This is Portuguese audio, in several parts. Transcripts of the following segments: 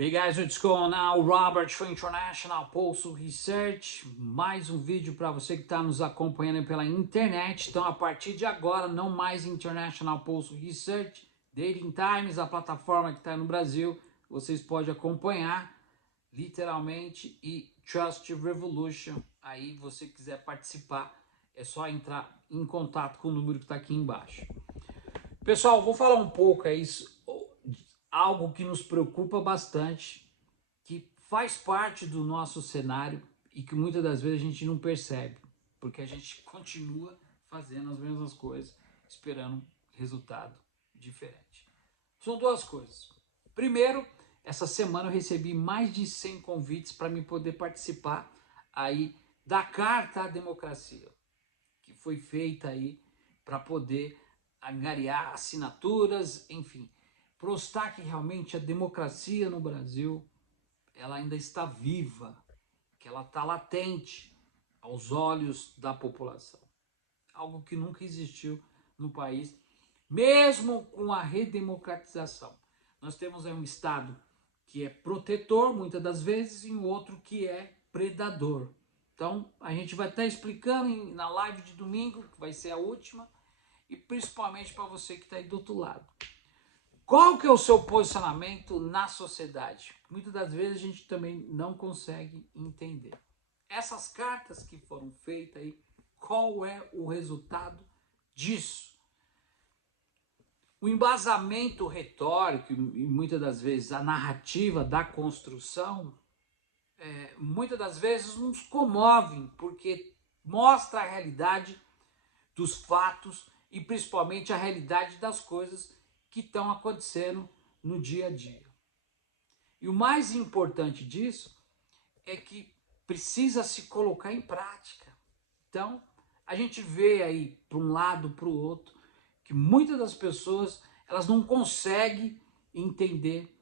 Big guys, what's going on? Robert for International Postal Research. Mais um vídeo para você que está nos acompanhando pela internet. Então, a partir de agora, não mais International Postal Research, Dating Times, a plataforma que está no Brasil. Vocês podem acompanhar, literalmente, e Trust Revolution. Aí, você quiser participar, é só entrar em contato com o número que está aqui embaixo. Pessoal, vou falar um pouco aí algo que nos preocupa bastante, que faz parte do nosso cenário e que muitas das vezes a gente não percebe, porque a gente continua fazendo as mesmas coisas, esperando resultado diferente. São duas coisas. Primeiro, essa semana eu recebi mais de 100 convites para me poder participar aí da Carta à Democracia, que foi feita aí para poder angariar assinaturas, enfim, prostar que realmente a democracia no Brasil ela ainda está viva, que ela está latente aos olhos da população. Algo que nunca existiu no país, mesmo com a redemocratização. Nós temos um Estado que é protetor, muitas das vezes, e um outro que é predador. Então, a gente vai estar explicando na live de domingo, que vai ser a última, e principalmente para você que está aí do outro lado. Qual que é o seu posicionamento na sociedade? Muitas das vezes a gente também não consegue entender. Essas cartas que foram feitas aí, qual é o resultado disso? O embasamento retórico e muitas das vezes a narrativa da construção, muitas das vezes nos comovem, porque mostra a realidade dos fatos e principalmente a realidade das coisas que estão acontecendo no dia a dia. E o mais importante disso é que precisa se colocar em prática. Então, a gente vê aí para um lado, para o outro, que muitas das pessoas elas não conseguem entender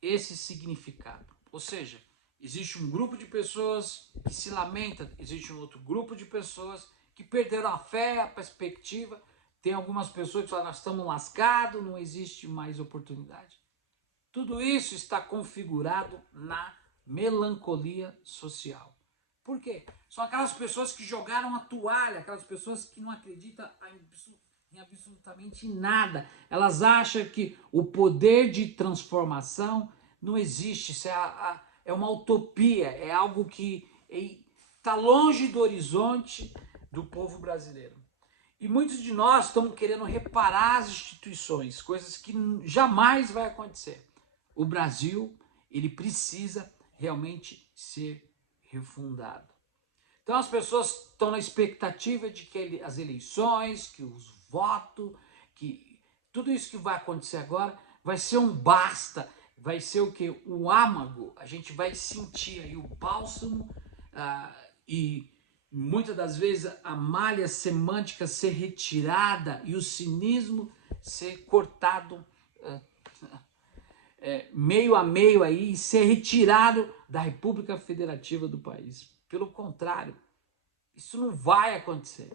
esse significado. Ou seja, existe um grupo de pessoas que se lamenta, existe um outro grupo de pessoas que perderam a fé, a perspectiva. Tem algumas pessoas que falam, nós estamos lascados, não existe mais oportunidade. Tudo isso está configurado na melancolia social. Por quê? São aquelas pessoas que jogaram a toalha, aquelas pessoas que não acreditam em absolutamente nada. Elas acham que o poder de transformação não existe, isso é uma utopia, é algo que está longe do horizonte do povo brasileiro. E muitos de nós estamos querendo reparar as instituições, coisas que jamais vai acontecer. O Brasil, ele precisa realmente ser refundado. Então as pessoas estão na expectativa de que as eleições, que os votos, que tudo isso que vai acontecer agora vai ser um basta, vai ser o quê? O âmago, a gente vai sentir aí o bálsamo e muitas das vezes a malha semântica ser retirada e o cinismo ser cortado meio a meio aí e ser retirado da República Federativa do país. Pelo contrário, isso não vai acontecer,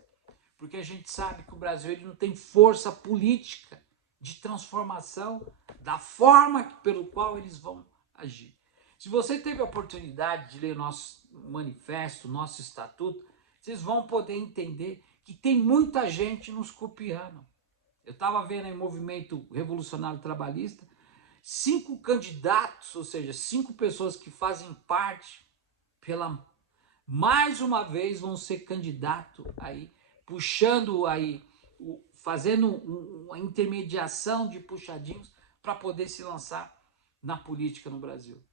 porque a gente sabe que o Brasil ele não tem força política de transformação da forma pelo qual eles vão agir. Se você teve a oportunidade de ler nosso manifesto, nosso estatuto, vocês vão poder entender que tem muita gente nos copiando. Eu estava vendo aí o movimento revolucionário trabalhista, 5 candidatos, ou seja, 5 pessoas que fazem parte, mais uma vez vão ser candidato aí, puxando aí, fazendo uma intermediação de puxadinhos para poder se lançar na política no Brasil.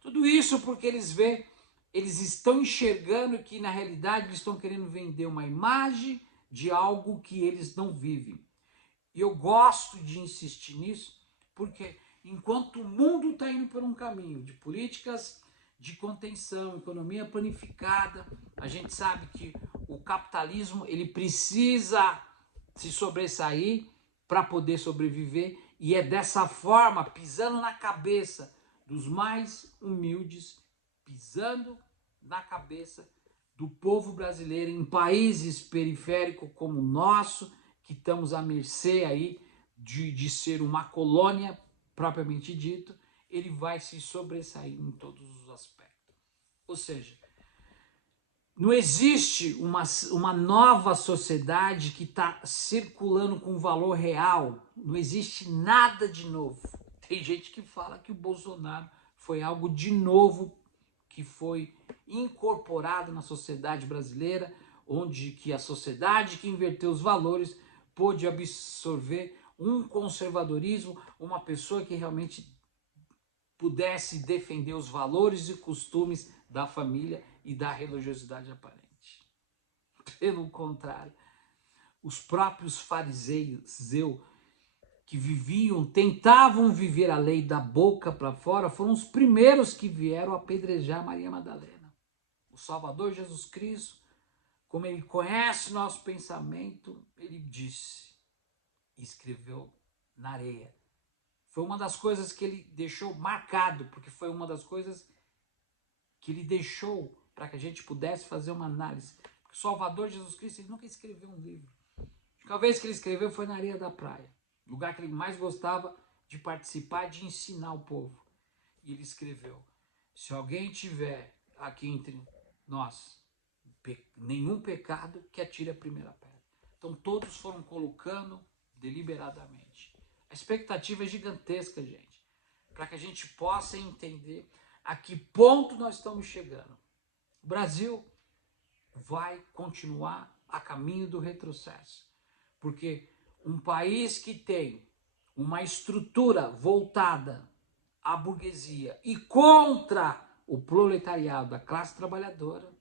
Tudo isso porque eles estão enxergando que na realidade eles estão querendo vender uma imagem de algo que eles não vivem. E eu gosto de insistir nisso porque enquanto o mundo está indo por um caminho de políticas de contenção, economia planificada, a gente sabe que o capitalismo ele precisa se sobressair para poder sobreviver e é dessa forma, pisando na cabeça dos mais humildes, pisando na cabeça do povo brasileiro em países periféricos como o nosso, que estamos à mercê aí de ser uma colônia propriamente dito, ele vai se sobressair em todos os aspectos. Ou seja, não existe uma nova sociedade que está circulando com valor real. Não existe nada de novo. Tem gente que fala que o Bolsonaro foi algo de novo que foi incorporado na sociedade brasileira, onde que a sociedade que inverteu os valores pôde absorver um conservadorismo, uma pessoa que realmente pudesse defender os valores e costumes da família e da religiosidade aparente. Pelo contrário, os próprios fariseus que tentavam viver a lei da boca para fora, foram os primeiros que vieram apedrejar Maria Madalena. O Salvador Jesus Cristo, como ele conhece nosso pensamento, ele disse, escreveu na areia. Foi uma das coisas que ele deixou marcado, porque foi uma das coisas que ele deixou para que a gente pudesse fazer uma análise. Porque o Salvador Jesus Cristo, ele nunca escreveu um livro. A única vez que ele escreveu foi na areia da praia. O lugar que ele mais gostava de participar, de ensinar o povo. E ele escreveu, se alguém tiver aqui entre nós nenhum pecado, que atire a primeira pedra. Então todos foram colocando deliberadamente. A expectativa é gigantesca, gente, para que a gente possa entender a que ponto nós estamos chegando. O Brasil vai continuar a caminho do retrocesso, porque um país que tem uma estrutura voltada à burguesia e contra o proletariado, a classe trabalhadora,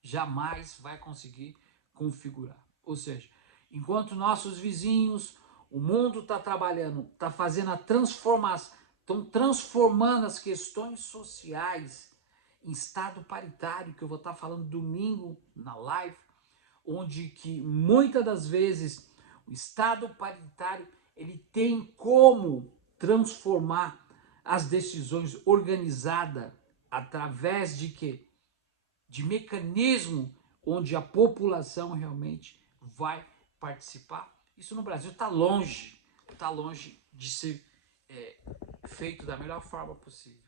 jamais vai conseguir configurar. Ou seja, enquanto nossos vizinhos, o mundo está trabalhando, está fazendo a transformação, estão transformando as questões sociais em estado paritário, que eu vou estar falando domingo na live, onde que muitas das vezes o estado paritário ele tem como transformar as decisões organizadas através de quê? De mecanismo onde a população realmente vai participar. Isso no Brasil está longe de ser feito da melhor forma possível.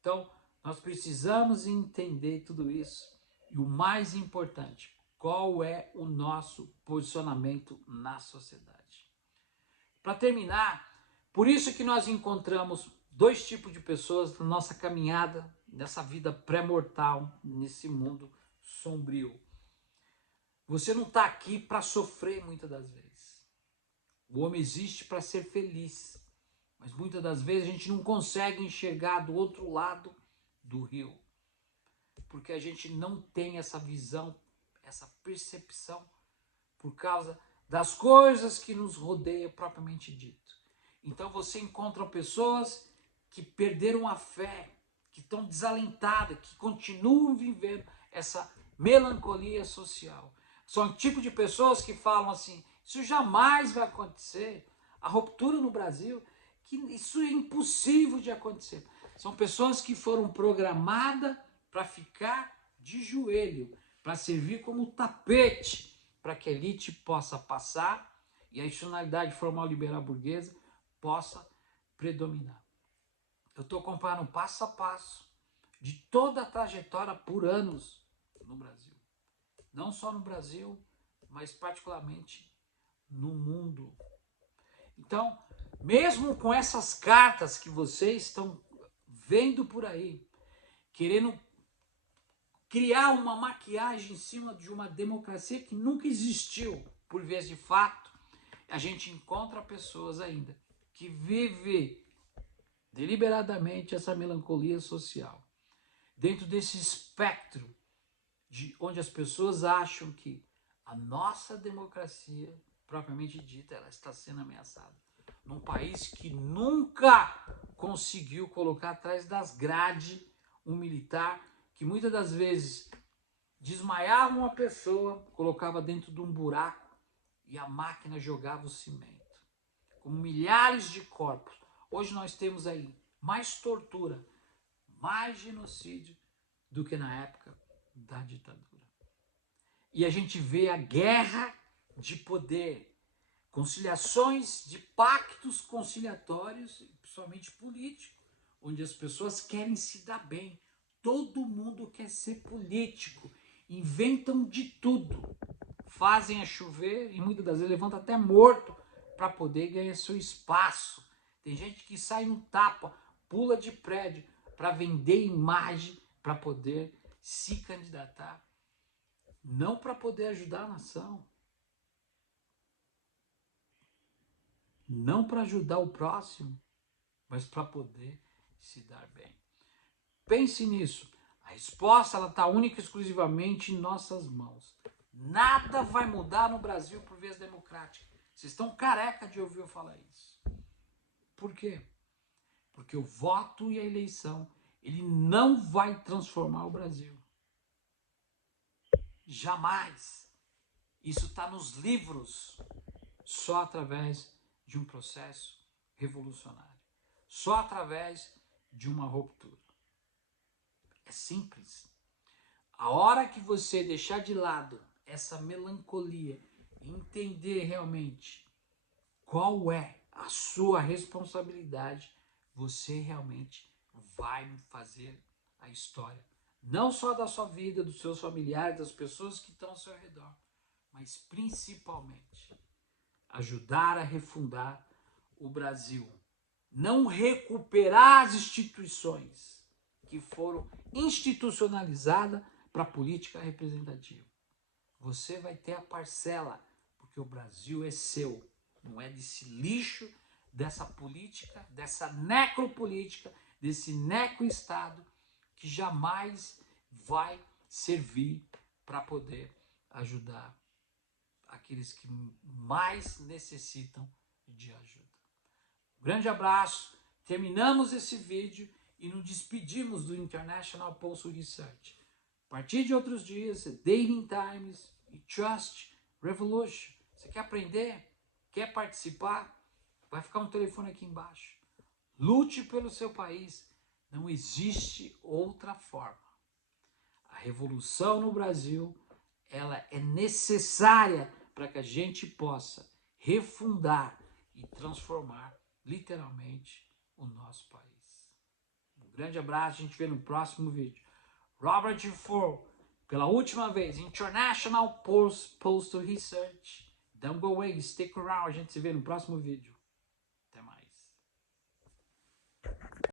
Então, nós precisamos entender tudo isso e o mais importante, qual é o nosso posicionamento na sociedade. Para terminar, por isso que nós encontramos dois tipos de pessoas na nossa caminhada, nessa vida pré-mortal, nesse mundo sombrio. Você não está aqui para sofrer muitas das vezes. O homem existe para ser feliz, mas muitas das vezes a gente não consegue enxergar do outro lado do rio, porque a gente não tem essa visão, essa percepção, por causa das coisas que nos rodeiam propriamente dito. Então você encontra pessoas que perderam a fé, que estão desalentadas, que continuam vivendo essa melancolia social. São o tipo de pessoas que falam assim, isso jamais vai acontecer, a ruptura no Brasil, que isso é impossível de acontecer. São pessoas que foram programadas para ficar de joelho, para servir como tapete, para que a elite possa passar e a institucionalidade formal liberal burguesa possa predominar. Eu estou acompanhando passo a passo de toda a trajetória por anos no Brasil. Não só no Brasil, mas particularmente no mundo. Então, mesmo com essas cartas que vocês estão vendo por aí, querendo criar uma maquiagem em cima de uma democracia que nunca existiu, por vez de fato, a gente encontra pessoas ainda que vivem deliberadamente essa melancolia social, dentro desse espectro de onde as pessoas acham que a nossa democracia, propriamente dita, ela está sendo ameaçada. Num país que nunca conseguiu colocar atrás das grades um militar que muitas das vezes desmaiava uma pessoa, colocava dentro de um buraco e a máquina jogava o cimento. Com milhares de corpos. Hoje nós temos aí mais tortura, mais genocídio do que na época da ditadura. E a gente vê a guerra de poder, conciliações de pactos conciliatórios, principalmente políticos, onde as pessoas querem se dar bem. Todo mundo quer ser político, inventam de tudo, fazem a chover e muitas das vezes levantam até morto para poder ganhar seu espaço. Tem gente que sai no tapa, pula de prédio para vender imagem, para poder se candidatar, não para poder ajudar a nação, não para ajudar o próximo, mas para poder se dar bem. Pense nisso. A resposta está única e exclusivamente em nossas mãos. Nada vai mudar no Brasil por vias democráticas. Vocês estão careca de ouvir eu falar isso. Por quê? Porque o voto e a eleição, ele não vai transformar o Brasil. Jamais. Isso está nos livros. Só através de um processo revolucionário. Só através de uma ruptura. É simples. A hora que você deixar de lado essa melancolia e entender realmente qual é a sua responsabilidade, você realmente vai fazer a história. Não só da sua vida, dos seus familiares, das pessoas que estão ao seu redor, mas principalmente ajudar a refundar o Brasil. Não recuperar as instituições que foram institucionalizadas para a política representativa. Você vai ter a parcela, porque o Brasil é seu, não é desse lixo, dessa política, dessa necropolítica, desse necroestado que jamais vai servir para poder ajudar aqueles que mais necessitam de ajuda. Um grande abraço, terminamos esse vídeo e nos despedimos do International Postal Research. A partir de outros dias, Dating Times e Trust Revolution. Você quer aprender? Quer participar? Vai ficar um telefone aqui embaixo. Lute pelo seu país. Não existe outra forma. A revolução no Brasil, ela é necessária para que a gente possa refundar e transformar literalmente o nosso país. Um grande abraço, a gente vê no próximo vídeo. Robert Ford, pela última vez, International Postal Research. Don't go away, stick around, a gente se vê no próximo vídeo.